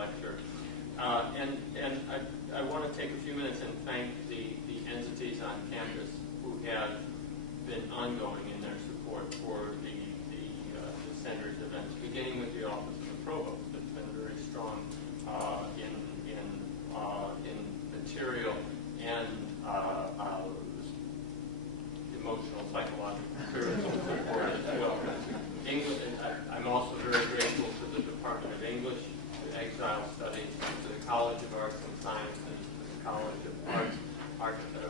lecture. And I want to take a few minutes and thank the entities on campus who have been ongoing in their support for the center's events, beginning with the Office of the Provost, that's been very strong in material and emotional, psychological, spiritual support as well. English, I'm also very grateful to the Department of English, to Exile Studies, to the College of Arts and Sciences, to the College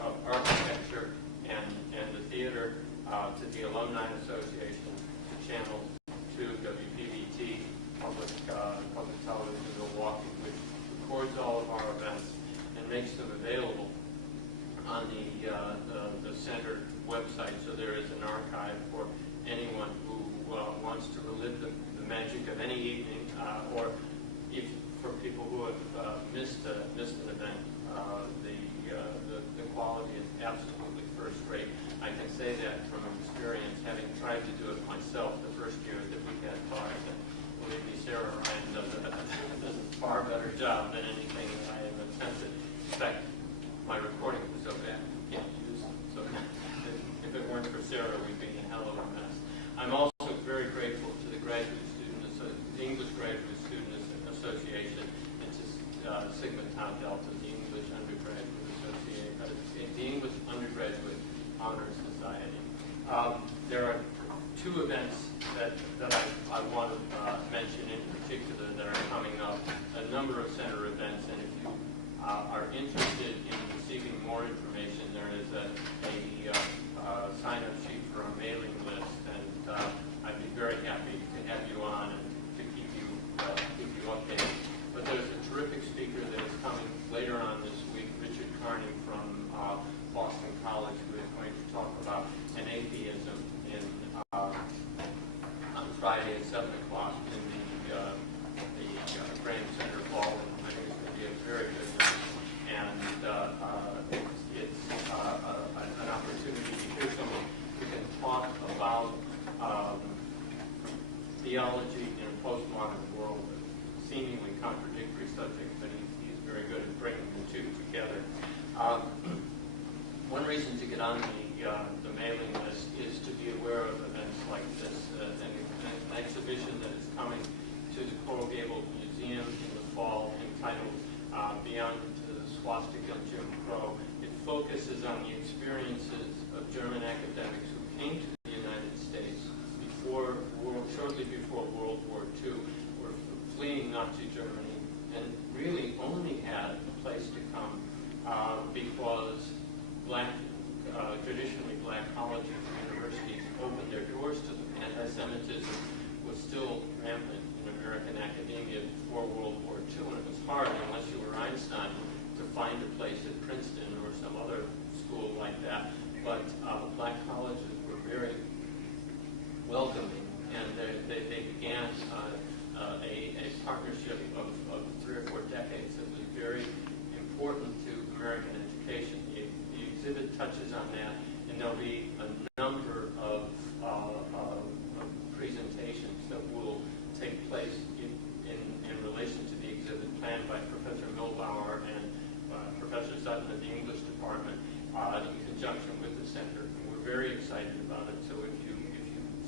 of Architecture and the Theater, to the Alumni Association, to Channel 2, WPVT, Public Television Milwaukee, which records all of our events and makes them available on the center website. So there is an archive for anyone who wants to relive the magic of any evening, or if for people who have missed an event, the quality is absolutely first rate. I can say that from experience, having tried to do it myself the first year that we had taught, and believe me, Sarah Ryan does a far better job than anything that I have attempted. In fact, my recording was so bad we can't use it. So if it weren't for Sarah, we'd be in a hell of a mess. I'm also very grateful to the English Graduate Student Association, and to Sigma Tau Delta, the English Undergraduate Association, the English Undergraduate Honor Society. There are two events that I want to mention in particular that are coming up, a number of center events, and if you are interested in receiving more information, there is a sign-up sheet for our mailing list, and I'd be very happy to have you on and to keep you updated. But there's a terrific speaker that is coming later on this week, Richard Carney from Boston College, who is going to talk about an atheism on Friday at 7 o'clock in the Grand Center Ballroom. I think it's going to be a very good night, and it's an opportunity to hear someone who can talk about theology in a postmodern world, a seemingly contradictory subject, but he's very good at bringing the two together. One reason to get on the mailing list is to be aware of events like this, an exhibition that is coming to the Coral Gables Museum in the fall entitled Beyond the Swastika and Jim Crow. It focuses on the experiences of German academics who came to the United States shortly before World War II, were fleeing Nazi Germany, and really only had a place to come because traditionally black colleges and universities opened their doors to them. Anti-Semitism was still rampant in American academia before World War II, and it was hard, unless you were Einstein, to find a place at Princeton or some other school like that. But black colleges were very welcoming, and they began a partnership of 3 or 4 decades that was very important to American education. The exhibit touches on that, and there'll be a number of presentations that will take place in relation to the exhibit planned by Professor Milbauer and Professor Sutton of the English Department in conjunction with the center. And we're very excited about it, so if you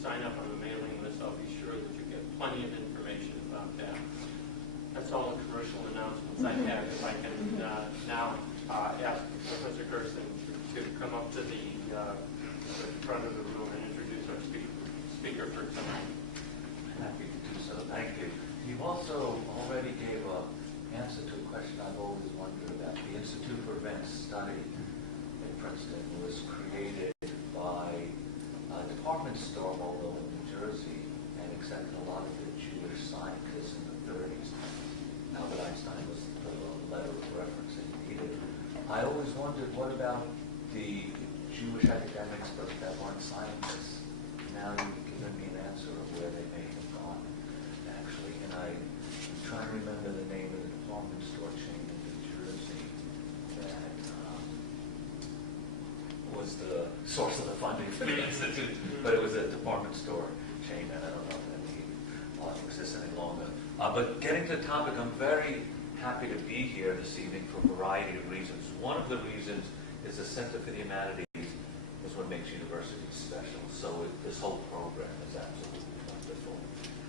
sign up on the mailing list, I'll be sure that you get plenty of information about that. That's all the commercial announcements I have. If I can now ask Professor Gerson to come up to the front of the room and introduce our speaker for tonight. Happy to do so. Thank you. You also already gave an answer to a question I've always wondered about. The Institute for Advanced Study in Princeton was created by a department store, although in New Jersey, and accepted a lot of the Jewish scientists in the 30s. Now that Einstein was the letter of reference that he needed. I always wondered, what about the Jewish academics that weren't scientists? Now you've given me an answer of where they may have gone, actually. And I'm trying to remember the name of the department store chain in New Jersey that was the source of the funding for the Institute. But it was a department store chain, and I don't know if that exists any longer. But getting to the topic, I'm very happy to be here this evening for a variety of reasons. One of the reasons is the Center for the Humanities is what makes universities special. So this whole program is absolutely wonderful.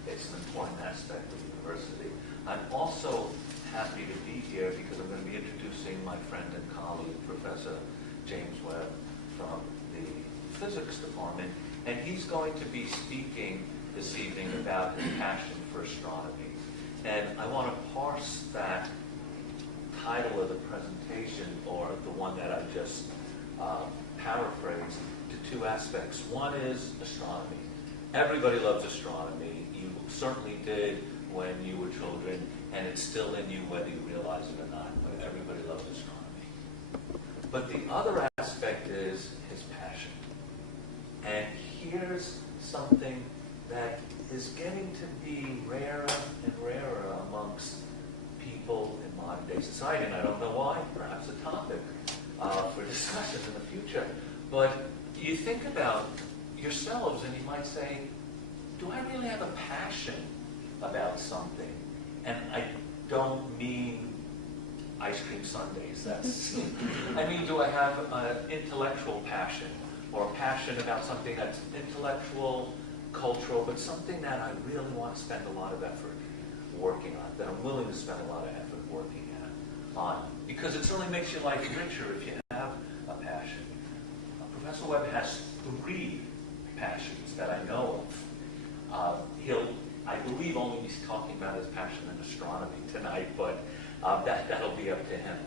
It's an important aspect of the university. I'm also happy to be here because I'm going to be introducing my friend and colleague, Professor James Webb from the physics department, and he's going to be speaking this evening about his passion for astronomy. And I want to parse that title of the presentation, or the one that I just paraphrased, to two aspects. One is astronomy. Everybody loves astronomy. You certainly did when you were children, and it's still in you whether you realize it or not. But everybody loves astronomy. But the other aspect is his passion. And here's something that is getting to be rarer and rarer amongst people in modern day society. And I don't know why, perhaps a topic for discussion in the future. But you think about yourselves and you might say, do I really have a passion about something? And I don't mean ice cream sundaes. That's I mean, do I have an intellectual passion, or a passion about something that's intellectual, cultural, but something that I really want to spend a lot of effort working on, that I'm willing to spend a lot of effort working on? Because it certainly makes your life richer if you have a passion. Professor Webb has 3 passions that I know of. I believe, only be talking about his passion in astronomy tonight, but that'll be up to him.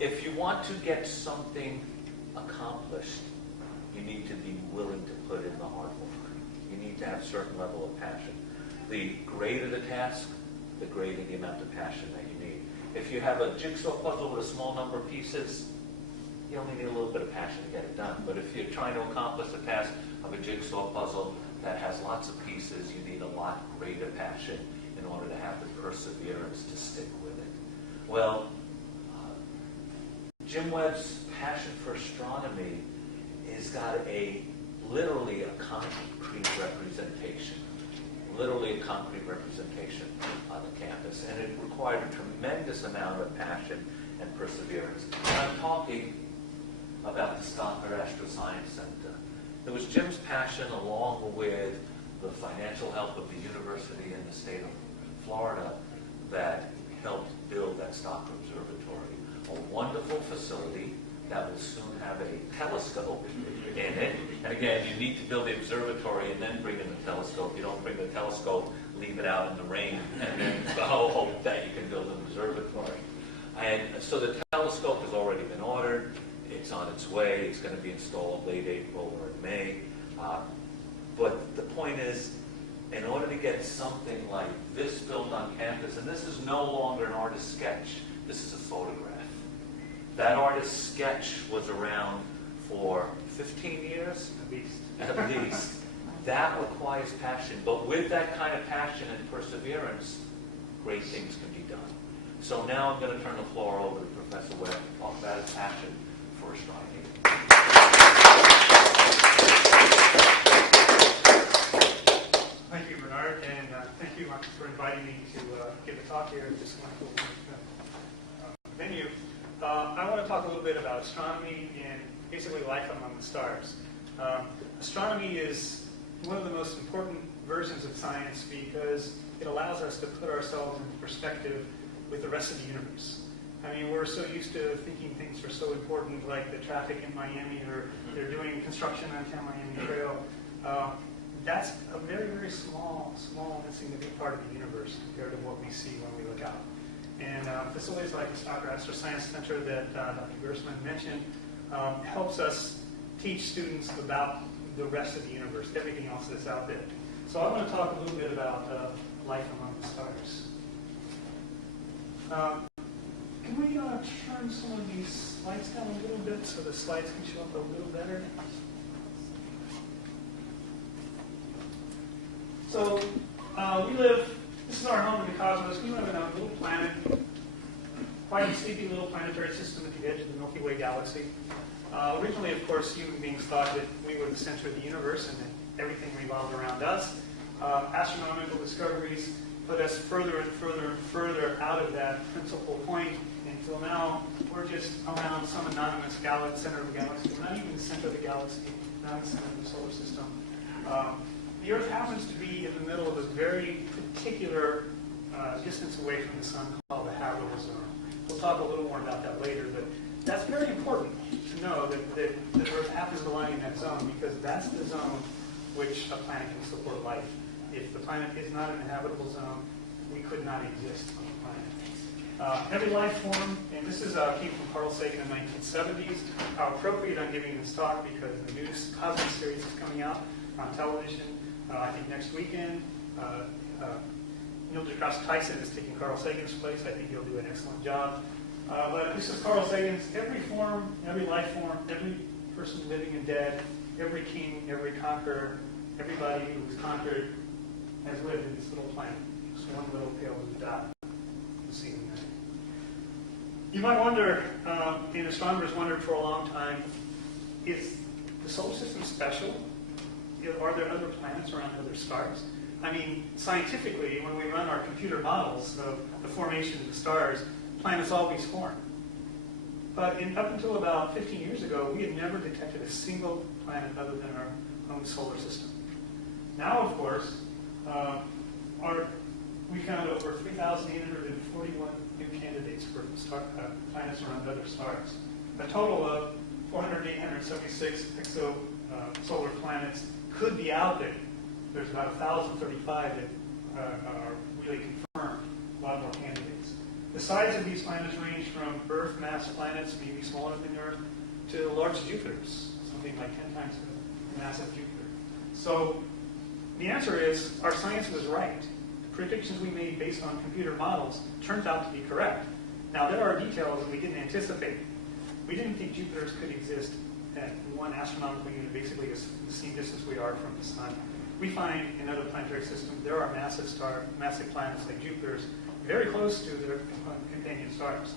If you want to get something accomplished, you need to be willing to put in the hard work. You need to have a certain level of passion. The greater the task, the greater the amount of passion that you need. If you have a jigsaw puzzle with a small number of pieces, you only need a little bit of passion to get it done. But if you're trying to accomplish the task of a jigsaw puzzle that has lots of pieces, you need a lot greater passion in order to have the perseverance to stick with it. Well, Jim Webb's passion for astronomy has got literally a concrete representation. Literally a concrete representation on the campus. And it required a tremendous amount of passion and perseverance. And I'm talking about the Stockard Astro Science Center. It was Jim's passion, along with the financial help of the university and the state of Florida, that helped build that Stockard Observatory. A wonderful facility that will soon have a telescope in it. And again, you need to build the observatory and then bring in the telescope. You don't bring the telescope, leave it out in the rain, and then hope that you can build an observatory. And so the telescope has already been ordered. It's on its way. It's going to be installed late April or in May. But the point is, in order to get something like this built on campus, and this is no longer an artist's sketch, this is a photograph. That artist's sketch was around for 15 years? At least. That requires passion. But with that kind of passion and perseverance, great things can be done. So now I'm going to turn the floor over to Professor Webb to talk about his passion for astronomy. Thank you, Bernard, and thank you for inviting me to give a talk here at this wonderful venue. I want to talk a little bit about astronomy and basically life among the stars. Astronomy is one of the most important versions of science because it allows us to put ourselves into perspective with the rest of the universe. I mean, we're so used to thinking things are so important, like the traffic in Miami, or they're doing construction on Miami Trail. That's a very, very small, insignificant part of the universe compared to what we see when we look out. And facilities like the Stockard Astro Science Center that Dr. Gersman mentioned helps us teach students about the rest of the universe, everything else that's out there. So I want to talk a little bit about life among the stars. Can we turn some of these slides down a little bit so the slides can show up a little better? So we live, this is our home in the cosmos. We live in a little planet, quite a sleepy little planetary system at the edge of the Milky Way galaxy. Originally, of course, human beings thought that we were the center of the universe and that everything revolved around us. Astronomical discoveries put us further and further and further out of that principal point until now we're just around some anonymous center of the galaxy. We're not even the center of the galaxy, not the center of the solar system. The Earth happens to be in the middle of a very particular distance away from the sun called the habitable zone. We'll talk a little more about that later, but that's very important to know that the Earth happens to lie in that zone because that's the zone which a planet can support life. If the planet is not in a habitable zone, we could not exist on the planet. Every life form, and this is came from Carl Sagan in the 1970s. How appropriate I'm giving this talk because the new Cosmic series is coming out on television. I think next weekend. Neil deGrasse Tyson is taking Carl Sagan's place. I think he'll do an excellent job. But this is Carl Sagan's every form, every life form, every person living and dead, every king, every conqueror, everybody who's conquered has lived in this little planet. Just one little pale blue dot. You might wonder, and astronomers wondered for a long time, is the solar system special? Are there other planets around other stars? I mean, scientifically, when we run our computer models of the formation of the stars, planets always form. But up until about 15 years ago, we had never detected a single planet other than our own solar system. Now, of course, we found over 3,841 new candidates for planets around other stars. A total of 476 exosolar planets could be out there. There's about 1,035 that are really confirmed, a lot more candidates. The size of these planets range from Earth-mass planets, maybe smaller than Earth, to large Jupiters, something like 10 times the mass of Jupiter. So the answer is our science was right. The predictions we made based on computer models turned out to be correct. Now there are details that we didn't anticipate. We didn't think Jupiters could exist at one astronomical unit, basically the same distance we are from the sun. We find in other planetary systems there are massive planets like Jupiter's very close to their companion stars.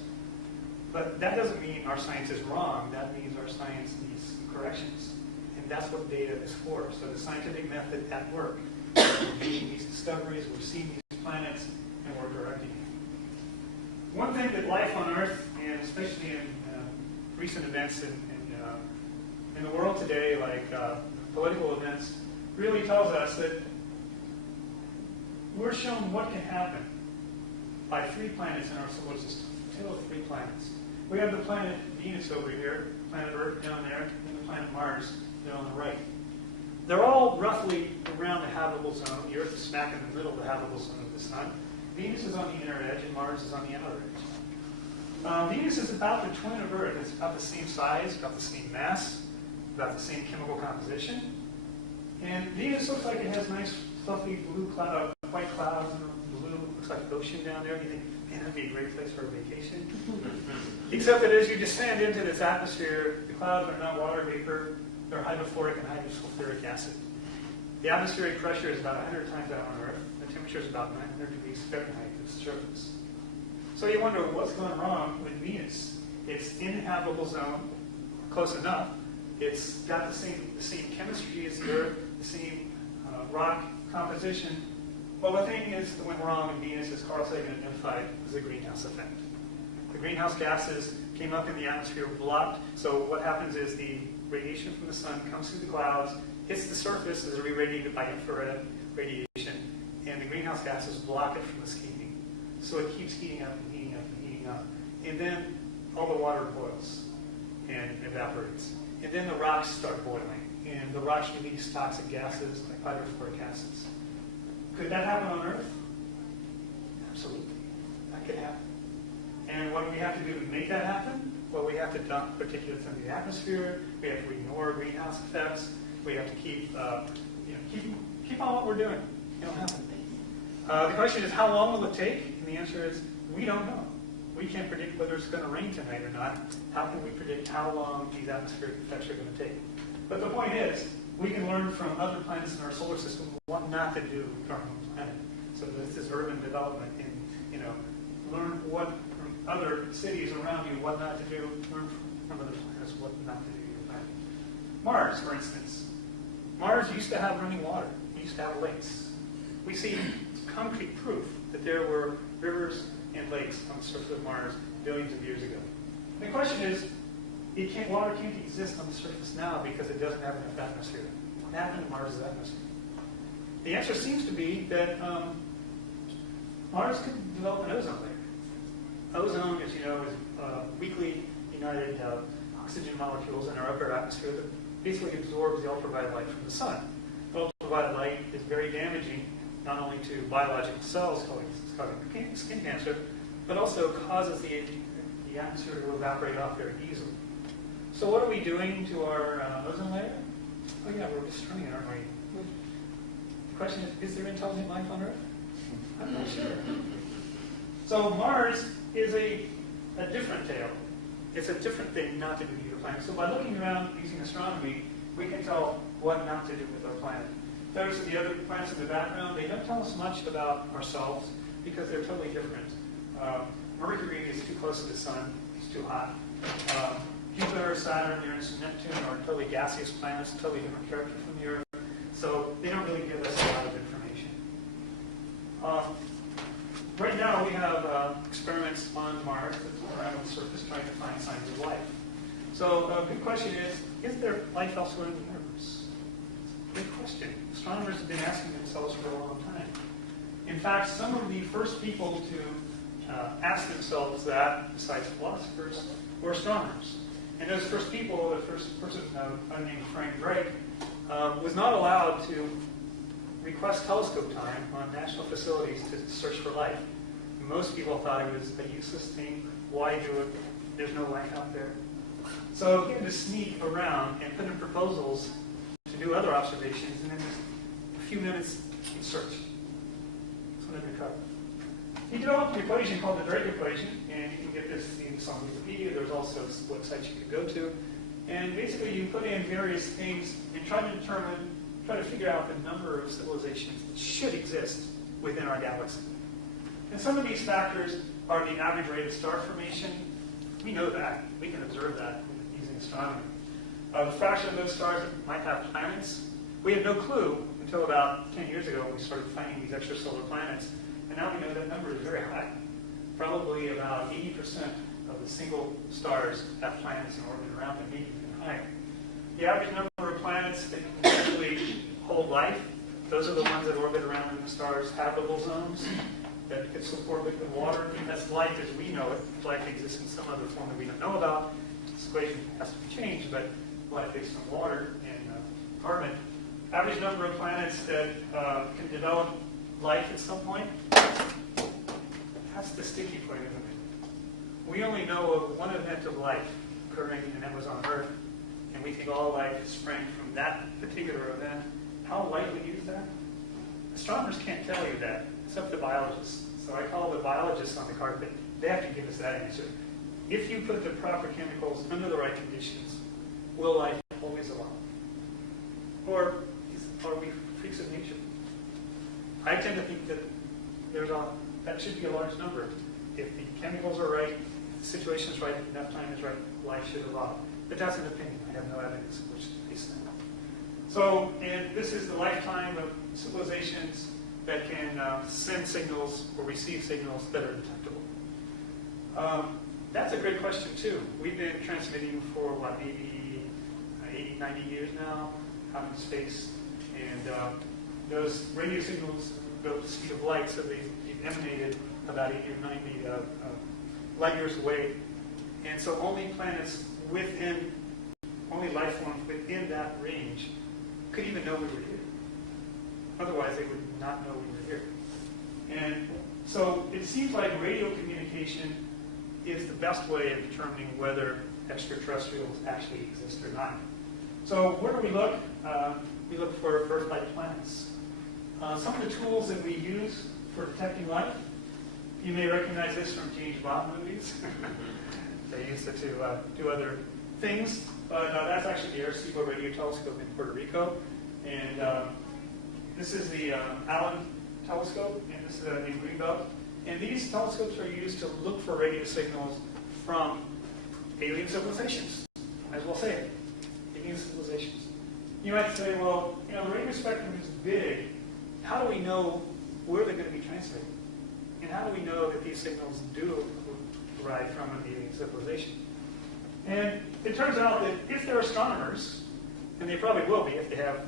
But that doesn't mean our science is wrong. That means our science needs corrections. And that's what data is for. So the scientific method at work. We're making these discoveries, we're seeing these planets, and we're correcting them. One thing that life on Earth, and especially in recent events in the world today, like political events, really tells us that we're shown what can happen by 3 planets in our solar system. A total of 3 planets. We have the planet Venus over here, planet Earth down there, and the planet Mars there on the right. They're all roughly around the habitable zone. The Earth is smack in the middle of the habitable zone of the Sun. Venus is on the inner edge, and Mars is on the outer edge. Venus is about the twin of Earth. It's about the same size, about the same mass, about the same chemical composition. And Venus looks like it has nice, fluffy blue cloud, white clouds, and blue, looks like the ocean down there. You think, man, that'd be a great place for a vacation. Except that as you descend into this atmosphere, the clouds are not water vapor, they're hydrofluoric and hydrosulfuric acid. The atmospheric pressure is about 100 times that on Earth. The temperature is about 900 degrees Fahrenheit at the surface. So you wonder what's going wrong with Venus. It's in the habitable zone, close enough. It's got the same chemistry as the Earth, the same rock composition. Well, the thing is that went wrong in Venus, as Carl Sagan identified, was the greenhouse effect. The greenhouse gases came up in the atmosphere, blocked. So what happens is the radiation from the sun comes through the clouds, hits the surface, is irradiated by infrared radiation, and the greenhouse gases block it from escaping. So it keeps heating up and heating up and heating up. And then all the water boils and evaporates. And then the rocks start boiling, and the rocks release toxic gases like hydrofluoric acids. Could that happen on Earth? Absolutely. That could happen. And what do we have to do to make that happen? Well, we have to dump particulates into the atmosphere. We have to ignore greenhouse effects. We have to keep on what we're doing. It'll happen. The question is, how long will it take? And the answer is, we don't know. We can't predict whether it's going to rain tonight or not. How can we predict how long these atmospheric effects are going to take? But the point is, we can learn from other planets in our solar system what not to do to our own planet. So this is urban development, and learn what from other cities around you what not to do. Learn from other planets what not to do to your planet. Mars, for instance. Mars used to have running water. It used to have lakes. We see concrete proof that there were rivers and lakes on the surface of Mars billions of years ago. And the question is, water can't exist on the surface now because it doesn't have enough atmosphere. What happened to Mars' atmosphere? The answer seems to be that Mars could develop an ozone layer. Ozone, as you know, is weakly united oxygen molecules in our upper atmosphere that basically absorbs the ultraviolet light from the sun. Ultraviolet light is very damaging, not only to biological cells causing skin cancer, but also causes the atmosphere to evaporate off very easily. So what are we doing to our ozone layer? Oh yeah, we're destroying it, aren't we? The question is there intelligent life on Earth? I'm not sure. So Mars is a different tale. It's a different thing not to do with your planet. So by looking around using astronomy, we can tell what not to do with our planet. Those are the other planets in the background. They don't tell us much about ourselves because they're totally different. Mercury is too close to the sun. It's too hot. Jupiter, Saturn, Uranus, and Neptune are totally gaseous planets, totally different character from the Earth. So they don't really give us a lot of information. Right now we have experiments on Mars that's around the surface trying to find signs of life. So a good question is there life elsewhere in the universe? Good question. Astronomers have been asking themselves for a long time. In fact, some of the first people to ask themselves that, besides philosophers, were astronomers. And those first people, the first person named Frank Drake, was not allowed to request telescope time on national facilities to search for life. Most people thought it was a useless thing. Why do it? There's no life out there. So he had to sneak around and put in proposals to do other observations, and in a few minutes, he'd search. That's what I've covered. He developed an equation called the Drake equation, and you can get this in some Wikipedia. There's also websites you could go to. And basically, you put in various things and try to figure out the number of civilizations that should exist within our galaxy. And some of these factors are the average rate of star formation. We know that. We can observe that using astronomy. The fraction of those stars that might have planets, we had no clue until about 10 years ago when we started finding these extrasolar planets. And now we know that number is very high. Probably about 80% of the single stars have planets in orbit around them, maybe even higher. The average number of planets that can actually hold life, those are the ones that orbit around in the stars' habitable zones that could support liquid water. That's life as we know it. Life exists in some other form that we don't know about. This equation has to be changed, but life based on water and carbon. Average number of planets that can develop life at some point. That's the sticky point, isn't it? We only know of one event of life occurring, and that was on Earth, and we think all life sprang from that particular event. How likely is that? Astronomers can't tell you that, except the biologists. So I call the biologists on the carpet. They have to give us that answer. If you put the proper chemicals under the right conditions, will life always evolve? Or are we freaks of nature? I tend to think that that should be a large number. If the chemicals are right, if the situation is right, if enough time is right, life should evolve. But that's an opinion. I have no evidence in which to base that. So, and this is the lifetime of civilizations that can send signals or receive signals that are detectable. That's a great question, too. We've been transmitting for, maybe 80, 90 years now out in space. And those radio signals go at the speed of light, so they've emanated about 80 or 90 light years away. And so only life forms within that range could even know we were here. Otherwise, they would not know we were here. And so it seems like radio communication is the best way of determining whether extraterrestrials actually exist or not. So where do we look? We look for Earth-like planets. Some of the tools that we use for detecting life, you may recognize this from James Bond movies. They used it to do other things, but that's actually the Arecibo Radio Telescope in Puerto Rico. And this is the Allen Telescope, and this is the Greenbelt. And these telescopes are used to look for radio signals from alien civilizations, as we'll say, alien civilizations. You might say, well, the radio spectrum is big. How do we know where they're going to be transmitted? how do we know that these signals do arrive from an alien civilization? And it turns out that if they're astronomers, and they probably will be if they have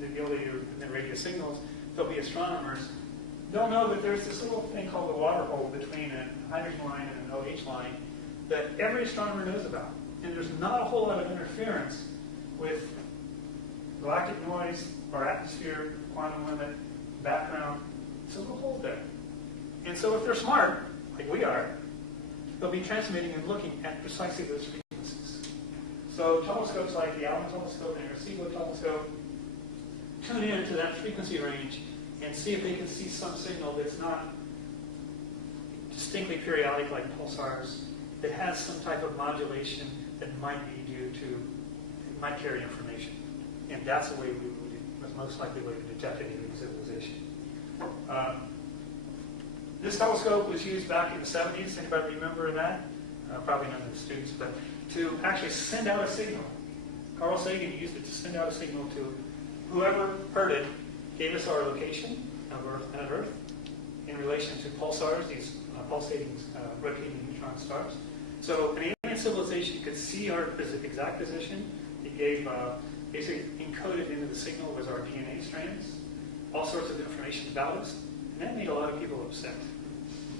the ability to emit radio signals, they'll be astronomers, they'll know that there's this little thing called the water hole between a hydrogen line and an OH line that every astronomer knows about. And there's not a whole lot of interference with galactic noise, our atmosphere, quantum limit, background. It's a little hole there. And so if they're smart, like we are, they'll be transmitting and looking at precisely those frequencies. So telescopes like the Allen telescope and Arecibo telescope tune in to that frequency range and see if they can see some signal that's not distinctly periodic like pulsars, that has some type of modulation that might be due to, it might carry information. And that's the way we would, most likely way to detect any alien civilization. This telescope was used back in the 70s. Anybody remember that? Probably none of the students, but to actually send out a signal. Carl Sagan used it to send out a signal to whoever heard it, gave us our location of Earth, planet Earth, in relation to pulsars, these pulsating, rotating neutron stars. So an alien civilization could see our exact position. It gave, basically encoded into the signal was our DNA strands, all sorts of information about us. And that made a lot of people upset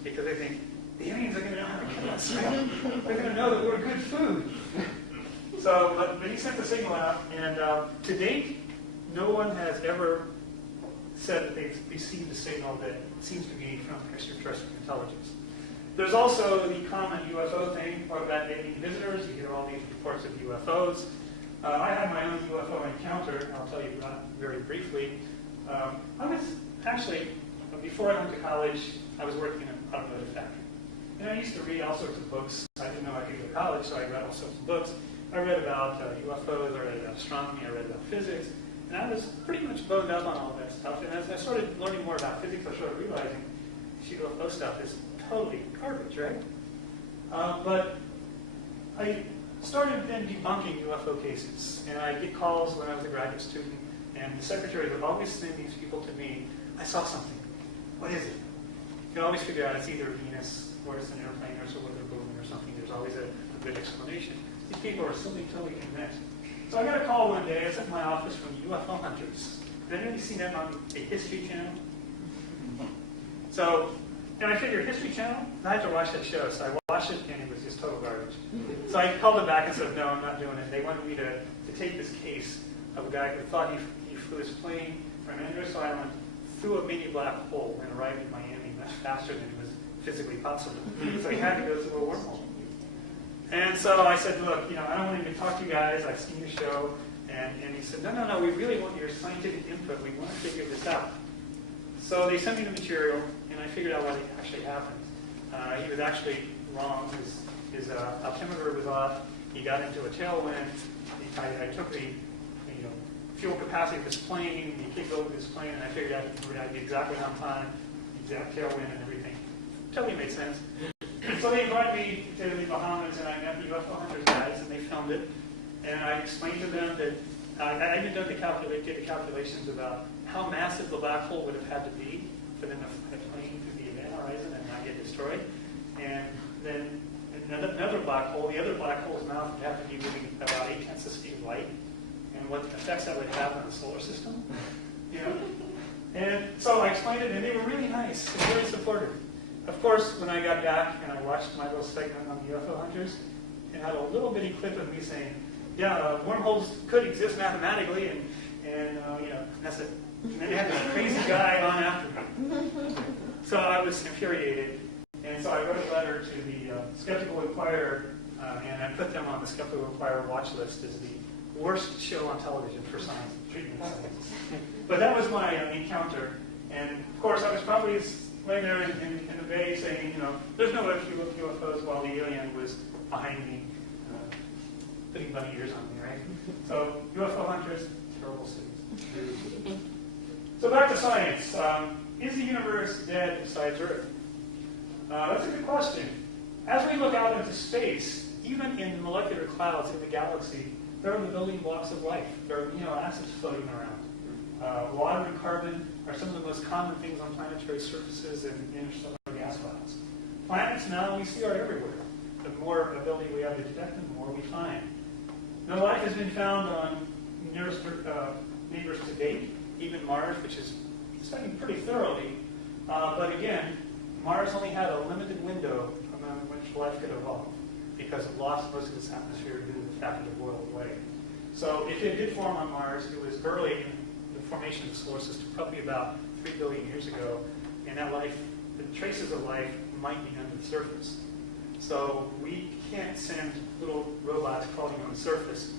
because they think, the aliens are going to know how to kill us, right? They're going to know that we're good food. So, but he sent the signal out, and to date, no one has ever said that they've received a signal that seems to be from extraterrestrial intelligence. There's also the common UFO thing, part of that alien visitors. You hear all these reports of UFOs. I had my own UFO encounter. I'll tell you very briefly. I was actually, before I went to college, I was working in an automotive factory. And I used to read all sorts of books. I didn't know I could go to college, so I read all sorts of books. I read about UFOs, I read about astronomy, I read about physics. And I was pretty much boned up on all that stuff. And as I started learning more about physics, I started realizing UFO stuff is totally garbage, right? But I started then debunking UFO cases. And I get calls when I was a graduate student, and the secretary would always send these people to me. I saw something. What is it? You can always figure out it's either Venus, or it's an airplane, or it's a weather balloon, or something. There's always a good explanation. These people are totally convinced. So I got a call one day. I was at my office from UFO Hunters. Have anybody seen that on the History Channel? So, and I figured History Channel, I had to watch that show. So I watched it, and it was just total garbage. So I called them back and said, no, I'm not doing it. They wanted me to take this case of a guy who thought he flew his plane from Andros Island through a mini black hole and arrived in Miami much faster than it was physically possible. So he had to go through a wormhole. And so I said, look, I don't want to even talk to you guys. I've seen your show. And he said, no, we really want your scientific input. We want to figure this out. So they sent me the material, and I figured out what actually happened. He was actually wrong. His altimeter was off. He got into a tailwind. I took the fuel capacity of this plane, the capability of this plane, and I figured out I'd be exactly on time, exact tailwind and everything. Totally made sense. So they invited me to the Bahamas, and I met the UFO Hunters guys, and they filmed it. And I explained to them that I even did the calculations about how massive the black hole would have had to be for them to fly a plane through the event horizon and not get destroyed. And then another black hole, the other black hole's mouth would have to be moving about 8/10 the speed of light, and what effects that would have on the solar system. And so I explained it, and they were really nice and very supportive. Of course, when I got back and I watched my little segment on the UFO Hunters, it had a little bitty clip of me saying, yeah, wormholes could exist mathematically, and that's it. And then they had this crazy guy on after me. So I was infuriated, and so I wrote a letter to the Skeptical Inquirer, and I put them on the Skeptical Inquirer watch list as the worst show on television for science, treatment of science. But that was my encounter, and of course I was probably laying there in the bay saying, there's no UFOs while the alien was behind me, putting bunny ears on me, right? So UFO Hunters, terrible cities. So back to science. Is the universe dead besides Earth? That's a good question. As we look out into space, even in molecular clouds in the galaxy, there are the building blocks of life. There are amino acids floating around. Water and carbon are some of the most common things on planetary surfaces and interstellar gas clouds. Planets now we see are everywhere. The more ability we have to detect them, the more we find. No life has been found on nearest neighbors to date, even Mars, which is studied pretty thoroughly. But again, Mars only had a limited window among which life could evolve because it lost most of its atmosphere due to the fact that it boiled away. So if it did form on Mars, it was early in the formation of the solar system, probably about 3 billion years ago, and that life, the traces of life might be under the surface. So we can't send little robots crawling on the surface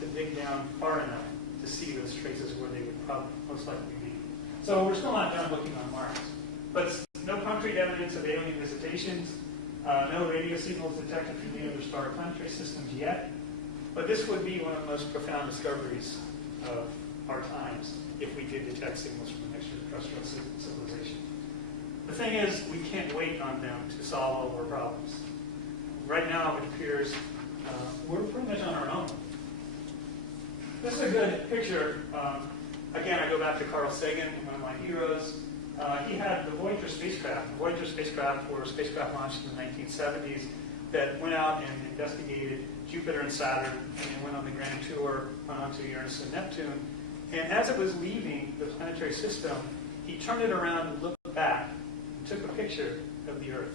to dig down far enough to see those traces where they would probably most likely be. So we're still not done looking on Mars. But no concrete evidence of alien visitations, no radio signals detected from the other star planetary systems yet. But this would be one of the most profound discoveries of our times if we did detect signals from an extraterrestrial civilization. The thing is, we can't wait on them to solve all of our problems. Right now, it appears we're pretty much on our own. This is a good picture. Again, I go back to Carl Sagan, one of my heroes. He had the Voyager spacecraft. The Voyager spacecraft were spacecraft launched in the 1970s that went out and investigated Jupiter and Saturn, and then went on the grand tour, went on to Uranus and Neptune. And as it was leaving the planetary system, he turned it around and looked back and took a picture of the Earth.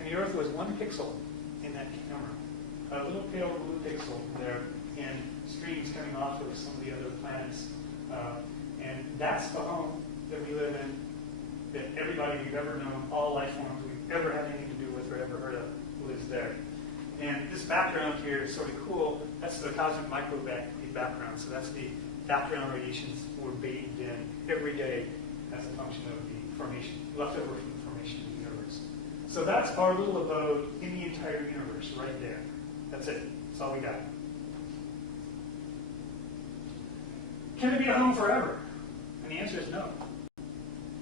And the Earth was 1 pixel in that camera, a little pale blue pixel there, and streams coming off of some of the other planets. And that's the home that we live in, that everybody we've ever known, all life forms we've ever had anything to do with or ever heard of, lives there. And this background here is sort of cool. That's the cosmic microwave background. So that's the background radiations we're bathed in every day as a function of the formation, leftover from the formation of the universe. So that's our little abode in the entire universe right there. That's it. That's all we got. Can it be a home forever? And the answer is no.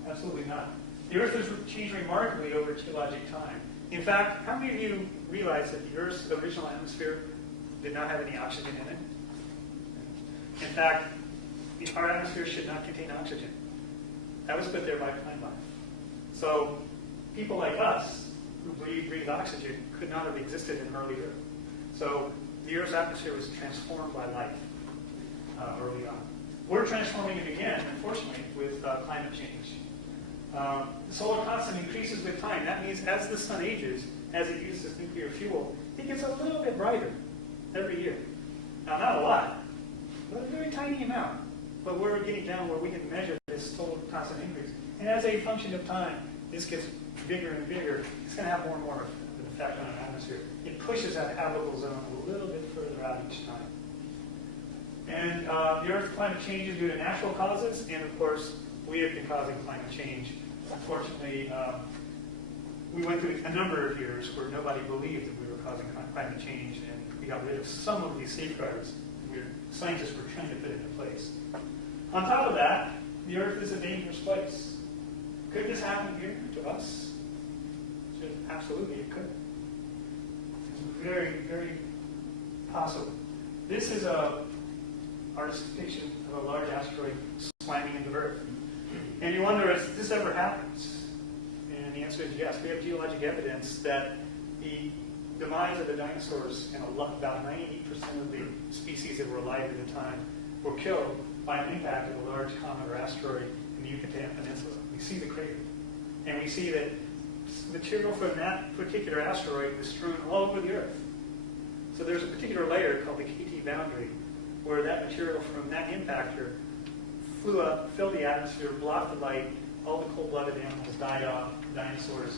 Absolutely not. The Earth has changed remarkably over geologic time. In fact, how many of you realize that the Earth's original atmosphere did not have any oxygen in it? In fact, our atmosphere should not contain oxygen. That was put there by plant life. So people like us, who breathe oxygen, could not have existed in early Earth. So the Earth's atmosphere was transformed by life early on. We're transforming it again, unfortunately, with climate change. The solar constant increases with time. That means as the sun ages, as it uses nuclear fuel, it gets a little bit brighter every year. Now, not a lot, but a very tiny amount. But we're getting down where we can measure this solar constant increase. And as a function of time, this gets bigger and bigger. It's going to have more and more of an effect on our atmosphere. It pushes that habitable zone a little bit further out each time. And the Earth's climate changes due to natural causes, and of course, we have been causing climate change. Unfortunately, we went through a number of years where nobody believed that we were causing climate change, and we got rid of some of these safeguards scientists were trying to put into place. On top of that, the Earth is a dangerous place. Could this happen here to us? Absolutely, it could. It's very, very possible. This is an artist's depiction of a large asteroid slamming into Earth. And you wonder if this ever happens. And the answer is yes. We have geologic evidence that the demise of the dinosaurs and about 98% of the species that were alive at the time were killed by an impact of a large comet or asteroid in the Yucatan Peninsula. We see the crater. And we see that material from that particular asteroid was strewn all over the Earth. So there's a particular layer called the KT boundary where that material from that impactor flew up, filled the atmosphere, blocked the light, all the cold-blooded animals died off, dinosaurs.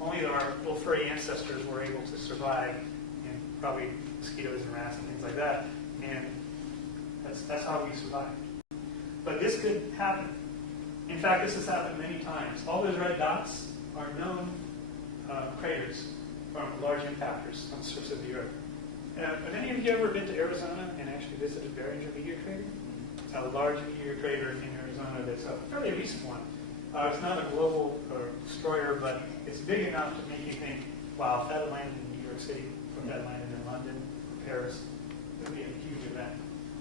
Only our little furry ancestors were able to survive, and probably mosquitoes and rats and things like that. And that's how we survived. But this could happen. In fact, this has happened many times. All those red dots are known craters from large impactors on the surface of the Earth. Have any of you ever been to Arizona and actually visited Behringer Meteor Crater? It's a large meteor crater in Arizona that's a fairly recent one. It's not a global destroyer, but it's big enough to make you think, wow, if that had landed in New York City, or if that landed in London, or Paris, it would be a huge event.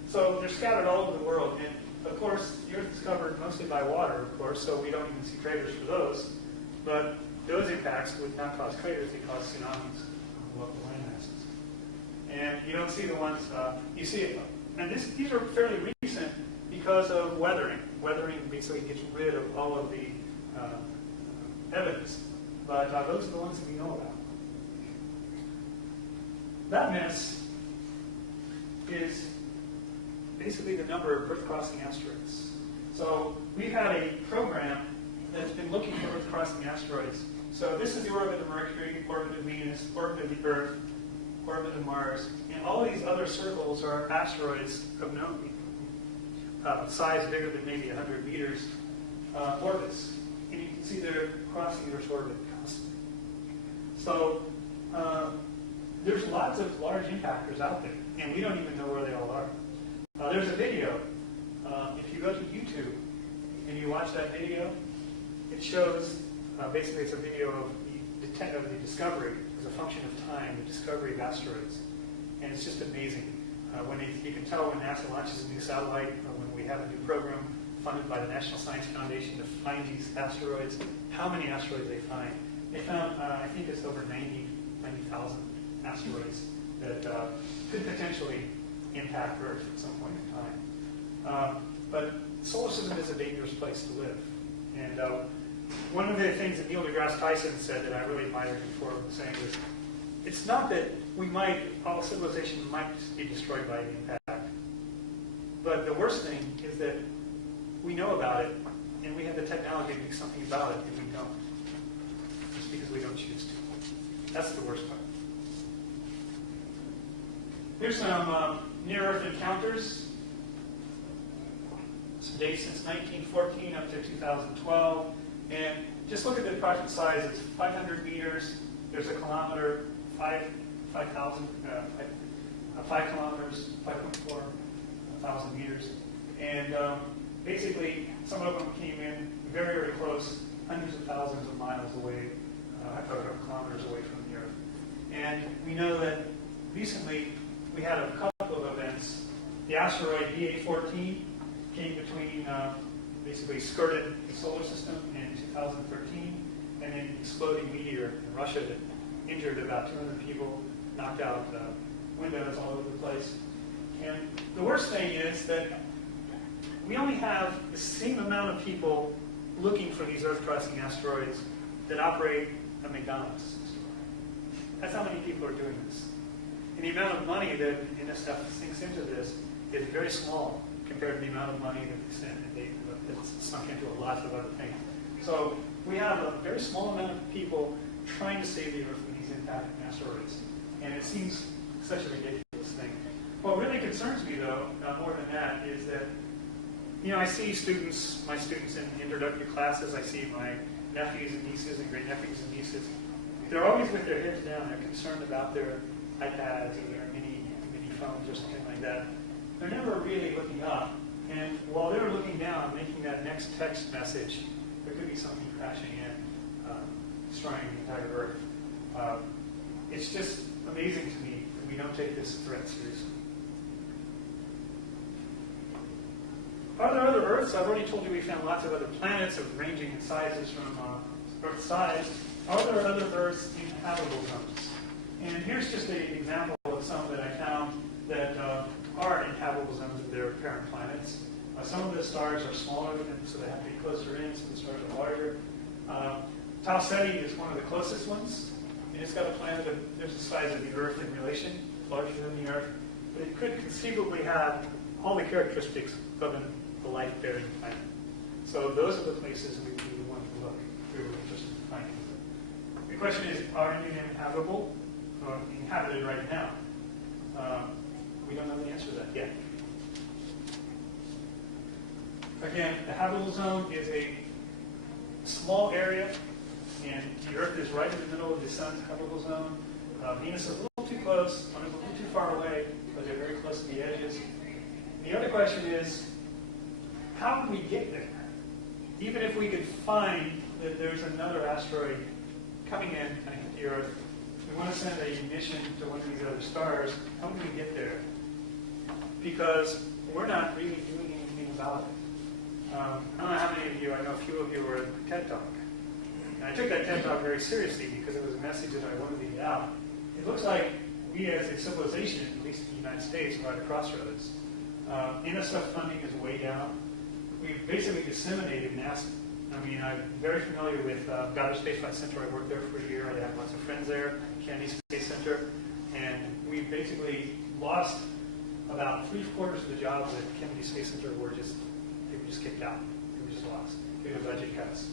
So they're scattered all over the world. And of course, the Earth is covered mostly by water, of course, so we don't even see craters for those. But those impacts would not cause craters, they cause tsunamis on local land masses. And you don't see the ones, you see it, and these are fairly recent because of weathering. Weathering basically gets rid of all of the evidence, but those are the ones that we know about. That mess is basically the number of Earth-crossing asteroids. So we've had a program that's been looking for Earth-crossing asteroids. So this is the orbit of Mercury, orbit of Venus, orbit of the Earth, orbit of Mars, and all these other circles are asteroids of no size bigger than maybe 100 meters orbits. And you can see they're crossing Earth's orbit constantly. So there's lots of large impactors out there, and we don't even know where they all are. There's a video. If you go to YouTube and you watch that video, it shows, basically it's a video of the discovery, as a function of time, the discovery of asteroids. And it's just amazing. You can tell when NASA launches a new satellite, or when we have a new program funded by the National Science Foundation to find these asteroids, how many asteroids they find. They found, I think it's over 90,000 asteroids that could potentially impact Earth at some point in time. But the solar system is a dangerous place to live. And one of the things that Neil deGrasse Tyson said that I really admired him for saying was, it's not that all civilization might be destroyed by the impact, but the worst thing is that we know about it, and we have the technology to do something about it, and we don't. Just because we don't choose to. That's the worst part. Here's some near-Earth encounters. Some dates since 1914 up to 2012. And just look at the approximate size. It's 500 meters. There's a kilometer, 5,000, 5 kilometers, 5.4 thousand meters. And basically, some of them came in very, very close, hundreds of thousands of miles away, kilometers away from the Earth. And we know that recently we had a couple of events. The asteroid DA14 came between, basically skirted the solar system in 2013, and then an exploding meteor in Russia that injured about 200 people, knocked out windows all over the place. And the worst thing is that we only have the same amount of people looking for these Earth-crossing asteroids that operate a McDonald's store. That's how many people are doing this. And the amount of money that sinks into this is very small compared to the amount of money that's sunk into a lot of other things. So we have a very small amount of people trying to save the Earth from these impacting asteroids. And it seems such a ridiculous thing. What really concerns me, though, more than that, is that, I see my students in introductory classes, I see my nephews and nieces and great-nephews and nieces. They're always with their heads down. They're concerned about their iPads or their mini phones or something like that. They're never really looking up. And while they're looking down, making that next text message, there could be something crashing in, destroying the entire Earth. It's just amazing to me that we don't take this threat seriously. Are there other Earths? I've already told you we found lots of other planets ranging in sizes from Earth size. Are there other Earths in habitable zones? And here's just an example of some that I found that are in habitable zones of their parent planets. Some of the stars are smaller, so they have to be closer in. Some of the stars are larger. Tau Ceti is one of the closest ones. And it's got a planet there's the size of the Earth in relation, larger than the Earth. But it could conceivably have all the characteristics of a life-bearing planet. So those are the places we would want to look if we were interested in finding them. The question is, are any of them habitable or inhabited right now? We don't know the answer to that yet. Again, the habitable zone is a small area, and the Earth is right in the middle of the Sun's habitable zone. Venus is a little too close, Mars is a little too far away, but they're very close to the edges. The other question is, how do we get there? Even if we could find that there's another asteroid coming in and hit the Earth, we want to send a mission to one of these other stars, how do we get there? Because we're not really doing anything about it. I don't know how many of you, I know a few of you were at the TED Talk. I took that TED Talk very seriously because it was a message that I wanted to get out. It looks like we as a civilization, at least in the United States, are at a crossroads. NSF funding is way down. We've basically disseminated NASA. I mean, I'm very familiar with Goddard Space Flight Center. I worked there for a year. I have lots of friends there, Kennedy Space Center. And we've basically lost about 3/4 of the jobs at Kennedy Space Center they were just kicked out. They were just lost due to budget cuts.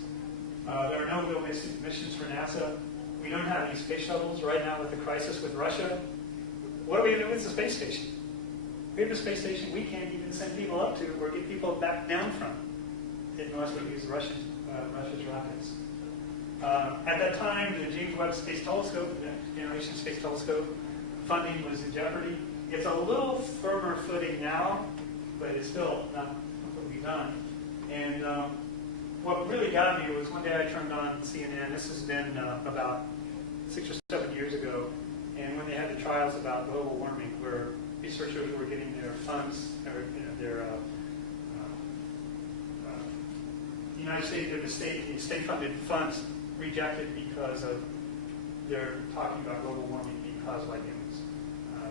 There are no real missions for NASA. We don't have any space shuttles right now with the crisis with Russia. What are we going to do with the space station? We have a space station we can't even send people up to or get people back down from, unless we use Russia's rockets. At that time, the James Webb Space Telescope, the Next Generation Space Telescope, funding was in jeopardy. It's a little firmer footing now, but it's still not completely done. And what really got me was one day I turned on CNN. This has been about 6 or 7 years ago, and when they had the trials about global warming, where researchers were getting their funds, or their United States, the state-funded funds rejected because of their talking about global warming being caused by humans.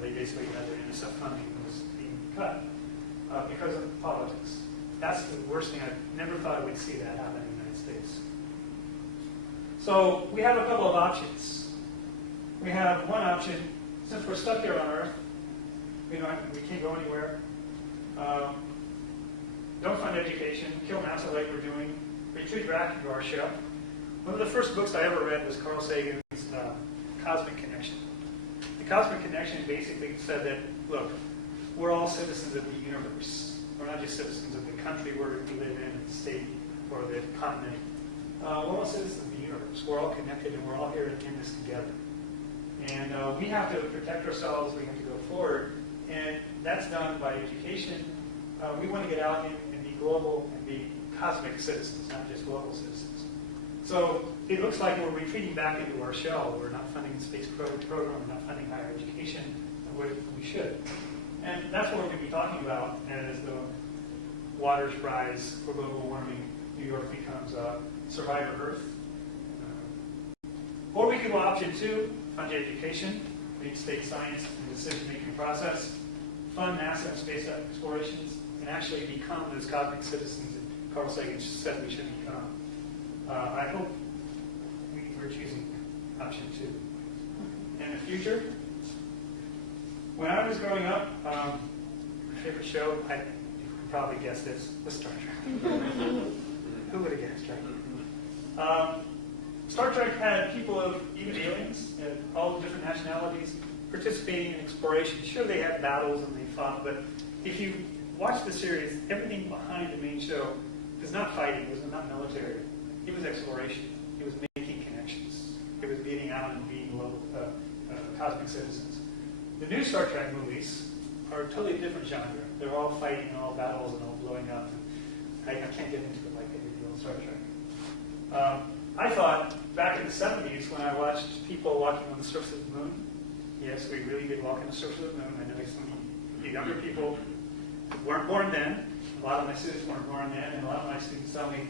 They basically had their NSF funding was being cut because of politics. That's the worst thing. I never thought I would see that happen in the United States. So we have a couple of options. We have one option, since we're stuck here on Earth, we can't go anywhere. Don't fund education, kill NASA like we're doing, retreat back into our ship. One of the first books I ever read was Carl Sagan's Cosmic Connection. The Cosmic Connection basically said that, look, we're all citizens of the universe. We're not just citizens of the country where we live in, the state, or the continent. We're all citizens of the universe. We're all connected, and we're all here in this together. And we have to protect ourselves. We have to go forward. And that's done by education. We want to get out and be global and be cosmic citizens, not just global citizens. So it looks like we're retreating back into our shell. We're not funding the space program. We're not funding higher education the way we should. And that's what we're going to be talking about as the waters rise for global warming. New York becomes a survivor Earth. Or we could go option 2, fund education, lead state science and decision-making process, fund NASA and space explorations, and actually become those cosmic citizens that Carl Sagan said we should become. I hope we're choosing option 2. In the future, when I was growing up, my favorite show, you could probably guess this, was Star Trek. Who would have guessed, right? Star Trek had people of even aliens, all different nationalities, participating in exploration. Sure, they had battles and they fought, but if you watch the series, everything behind the main show was not fighting, it was not military. It was exploration. It was making connections. It was getting out and being local, cosmic citizens. The new Star Trek movies are a totally different genre. They're all fighting and all battles and all blowing up. I can't get into it like they do on Star Trek. I thought back in the 70s when I watched people walking on the surface of the moon, yes, we really did walk on the surface of the moon. I know some of you younger people weren't born then. A lot of my students weren't born then, and a lot of my students tell me,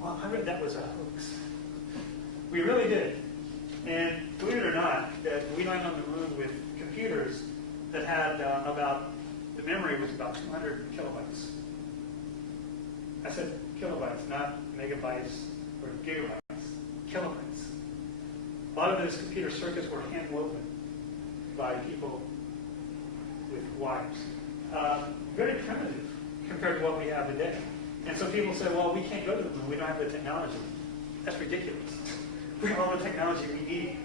well, I read that was a hoax. We really did. And believe it or not, that we went on the moon with computers that had the memory was about 200 kilobytes. I said kilobytes, not megabytes or gigabytes, kilobytes. A lot of those computer circuits were hand woven by people with wires. Very primitive compared to what we have today. And so people say, well, we can't go to the moon, we don't have the technology. That's ridiculous. We have all the technology we need.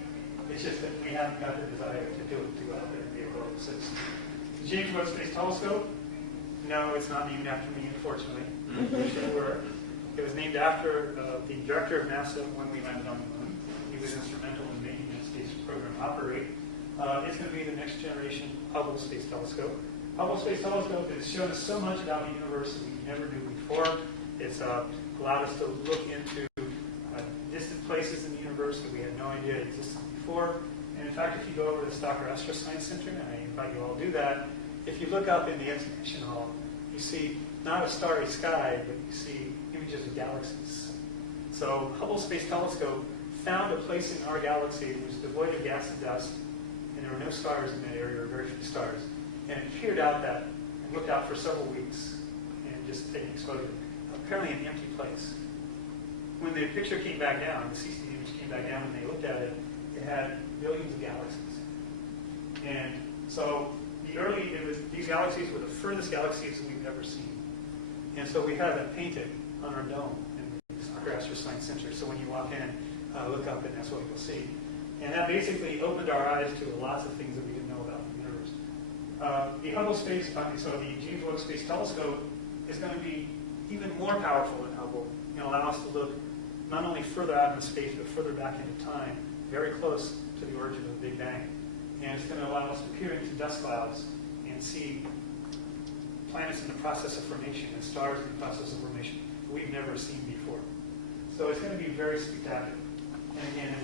It's just that we haven't got the desire to do it, to go out there and be a global citizen. The James Webb Space Telescope, no, it's not named after me, unfortunately. Wish it were. It was named after the director of NASA when we landed on the moon. He was instrumental in making that space program operate. It's going to be the next generation Hubble Space Telescope. Hubble Space Telescope has shown us so much about the universe that we never knew before. It's allowed us to look into distant places in the universe that we had no idea existed before. And in fact, if you go over to the Stocker Astro Science Center, and I invite you all to do that, if you look up in the exhibition hall, you see not a starry sky, but you see images of galaxies. So Hubble Space Telescope found a place in our galaxy that was devoid of gas and dust, and there were no stars in that area, or very few stars. And it peered out that, and looked out for several weeks, and just taking exposure. Apparently an empty place. When the picture came back down, the CCD image came back down, and they looked at it, it had billions of galaxies. And so these galaxies were the furthest galaxies we've ever seen. And so we had that painted on our dome in the Soccer Asteroid Science Center. So when you walk in, look up, and that's what you'll see. And that basically opened our eyes to lots of things that we didn't know about the universe. The the James Webb Space Telescope is going to be even more powerful than Hubble and allow us to look not only further out into space, but further back into time, very close to the origin of the Big Bang. And it's going to allow us to peer into dust clouds and see planets in the process of formation and stars in the process of formation that we've never seen before. So it's going to be very spectacular. And again,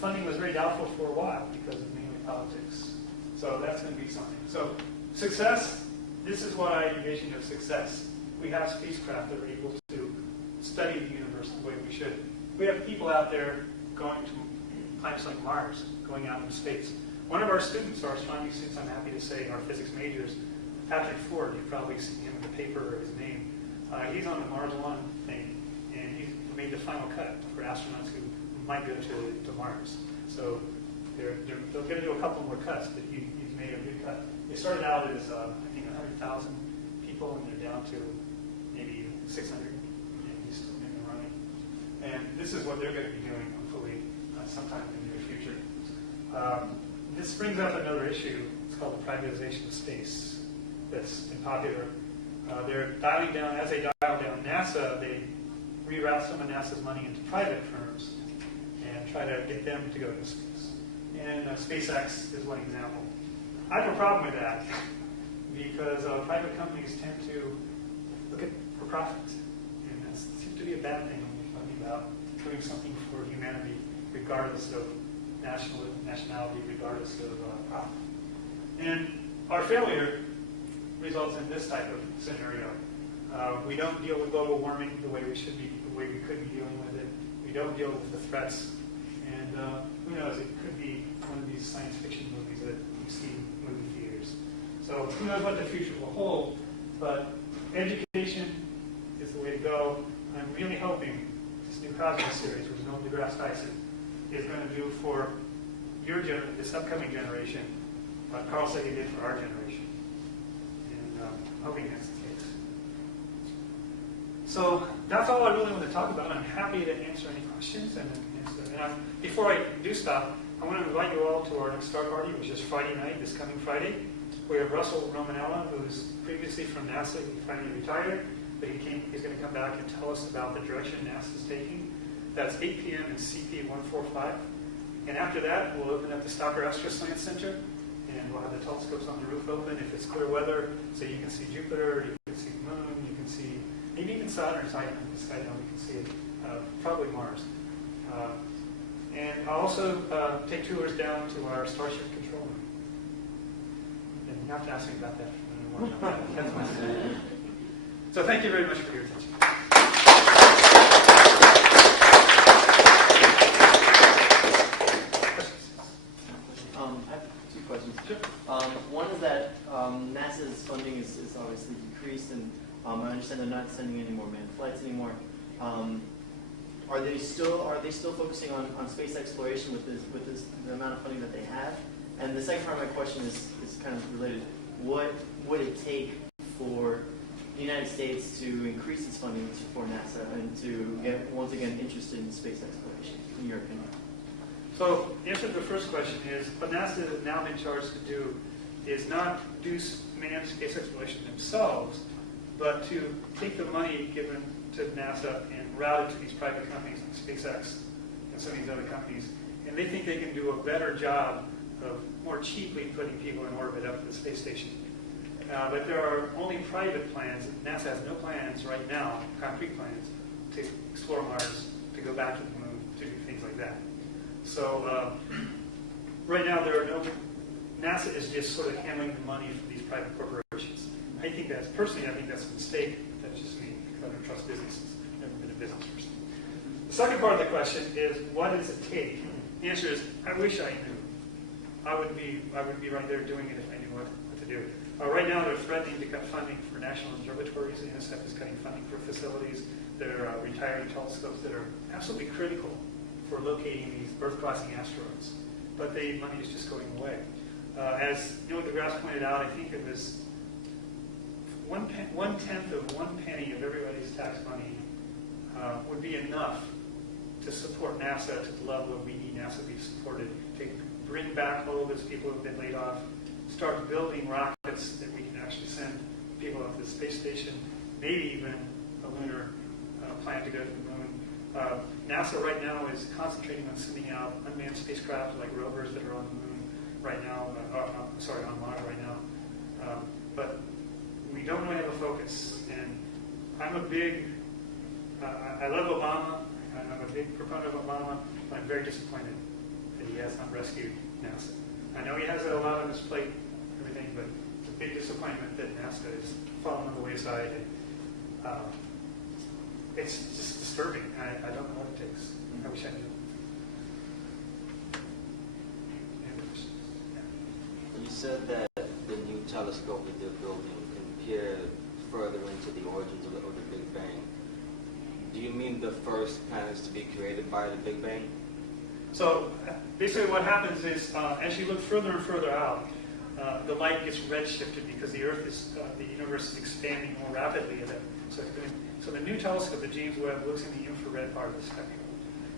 funding was very doubtful for a while because of mainly politics. So that's going to be something. So success, this is what I envision of success. We have spacecraft that are able to study the universe the way we should. We have people out there going to planets like Mars, going out into space. One of our students, our astronomy students, I'm happy to say, our physics majors, Patrick Ford, you've probably seen him in the paper or his name. He's on the Mars One thing, and he's made the final cut for astronauts who might go to Mars. So they're going to do a couple more cuts, but he's made a good cut. They started out as, I think, 100,000 people, and they're down to maybe 600, and he's still in the running. And this is what they're going to be doing, hopefully, sometime in the near future. This brings up another issue. It's called the privatization of space that's been popular. They're dialing down, as they dial down NASA, they reroute some of NASA's money into private firms and try to get them to go to space. And SpaceX is one example. I have a problem with that because private companies tend to look for profit. And that seems to be a bad thing when you're talking about doing something for humanity, regardless of nationality, regardless of profit. And our failure results in this type of scenario. We don't deal with global warming the way we should be, the way we could be dealing with it. We don't deal with the threats. And who knows, it could be one of these science fiction movies that you see in movie theaters. So who knows what the future will hold, but education is the way to go. I'm really hoping this new Cosmos series with Neil deGrasse Tyson is going to do for this upcoming generation what Carl Sagan did for our generation. And hoping that's the case. So that's all I really want to talk about. I'm happy to answer any questions. And before I do stop, I want to invite you all to our next Star Party, which is Friday night, this coming Friday. We have Russell Romanella, who's previously from NASA. He finally retired, but he's going to come back and tell us about the direction NASA's taking. That's 8 p.m. in CP 145. And after that, we'll open up the Soccer Asteroid Science Center, and we'll have the telescopes on the roof open if it's clear weather, so you can see Jupiter, you can see the moon, you can see maybe even Saturn. Sky down, we can see it. Probably Mars. And I'll also take tours down to our Starship control room. And you have to ask me about that. That's my secret. So thank you very much for your attention. I have two questions. Sure. One is that NASA's funding is obviously decreased, and I understand they're not sending any more manned flights anymore. Are they still focusing on space exploration with the amount of funding that they have? And the second part of my question is kind of related. What would it take for the United States to increase its funding for NASA and to get once again interested in space exploration, in your opinion? So the answer to the first question is what NASA has now been charged to do is not do manned space exploration themselves, but to take the money given to NASA and route it to these private companies like SpaceX and some of these other companies. And they think they can do a better job of more cheaply putting people in orbit up to the space station. But there are only private plans. NASA has no plans right now, concrete plans, to explore Mars, to go back to the moon, to do things like that. So right now there are no, NASA is just sort of handling the money for these private corporations. I think that's a mistake. That's just me, because I don't trust businesses. I've never been a business person. The second part of the question is, what does it take? The answer is, I wish I knew. I would be right there doing it if I knew what to do. Right now, they're threatening to cut funding for national observatories. The NSF is cutting funding for facilities that are retiring telescopes that are absolutely critical for locating these Earth-crossing asteroids. But the money is just going away. As Neil deGrasse pointed out, I think it was one-tenth of 1 penny of everybody's tax money would be enough to support NASA to the level that we need NASA to be supported, to bring back all of those people who have been laid off, start building rockets that we can actually send people up to the space station, maybe even a lunar plan to go to the moon. NASA right now is concentrating on sending out unmanned spacecraft like rovers that are on the moon right now, on Mars right now. But we don't really have a focus. And I'm a big, I love Obama, and I'm a big proponent of Obama, but I'm very disappointed that he has not rescued NASA. I know he has a lot on his plate, everything, but it's a big disappointment that NASA is falling on the wayside. And, it's just disturbing. I don't know what it takes. I wish I knew. You said that the new telescope that they're building can peer further into the origins of the Big Bang. Do you mean the first planets to be created by the Big Bang? So basically what happens is as you look further and further out, the light gets redshifted because the Earth is, the universe is expanding more rapidly. So the new telescope, the James Webb, looks in the infrared part of the spectrum.